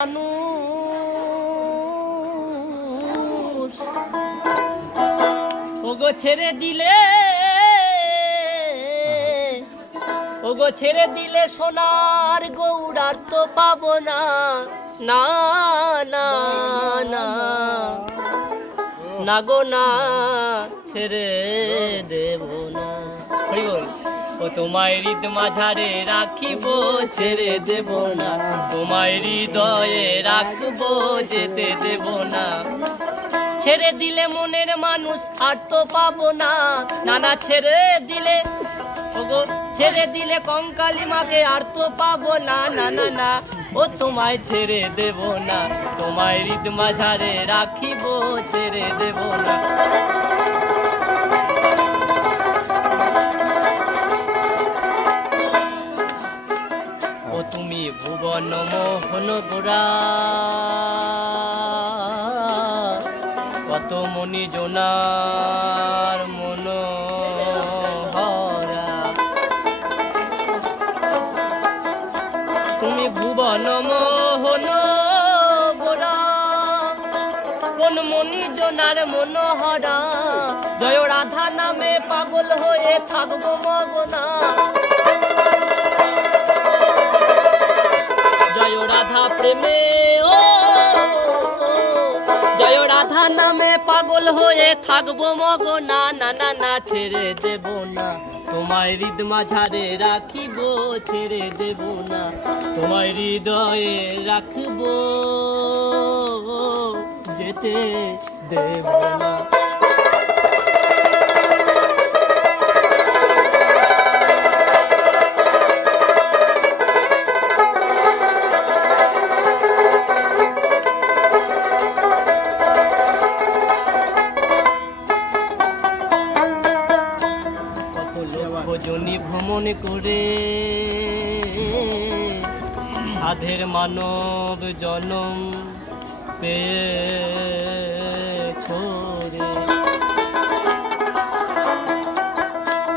মানুষ ওগো ছেড়ে দিলে সোনার গৌড়ার তো পাবো না না না না না গো না ছেড়ে দেব না। ও তোমায় হৃদ মাঝারে রাখিব ছেড়ে দেব না, তোমায় হৃদয়ে রাখবো যেতে দেব না। ছেড়ে দিলে মনের মানুষ আর তো পাবো না, নানা ছেড়ে দিলে ওগো ছেড়ে দিলে কঙ্কালী মাকে আর তো পাবো না না না না। ও তোমায় ছেড়ে দেব না, তোমায় হৃদ মাঝারে রাখিব ছেড়ে দেব না। ও তুমি ভুবন মোহন গোরা, কত মনি জোনার মনোহরা। তুমি ভুবন মোহন গোরা, কোন মনি জোনার মনোহরা। জয় রাধা নামে পাগল হয়ে থাকবো মগনা, জয় রাধা প্রেমে ও জয় রাধা নামে পাগল হয়ে থাকবো মগনা। না না না ছেড়ে দেব না, তোমায় হৃদ মাঝারে রাখিব ছেড়ে দেব না, তোমায় হৃদয়ে রাখবো যেতে দেব না। জনি ভ্রমণ করে সাধের মানব জনম পেয়ে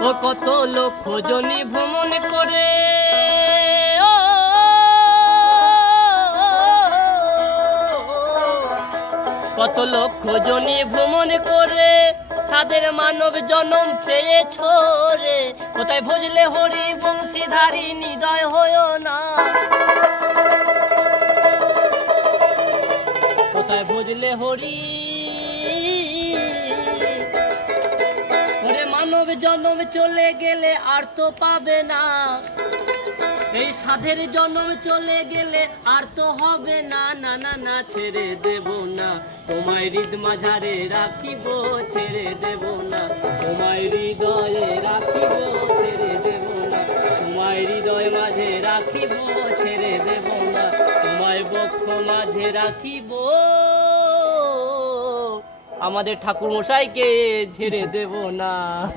ও কত লক্ষ জনি ভ্রমণ করে কত লক্ষ জনি ভ্রমণ করে সাধের মানব জনম পেয়েছ রে। কোথায় ভজলে হরি বংশীধারী নিদয় হয় না, কোথায় ভজলে হরি ওরে মানব জনম চলে গেলে আর তো পাবে না, এই সাধের জনম চলে গেলে আর তো হবে না না না না ছেড়ে দেব না, তোমায় হৃদ মাঝারে রাখিব ছেড়ে দেব না, তোমায় হৃদয়ে রাখিব ছেড়ে দেব না, তোমায় হৃদয় মাঝে রাখিব ছেড়ে দেব না, তোমায় বক্ষ মাঝে রাখিব আমাদের ঠাকুর মশাইকে ছেড়ে দেব না।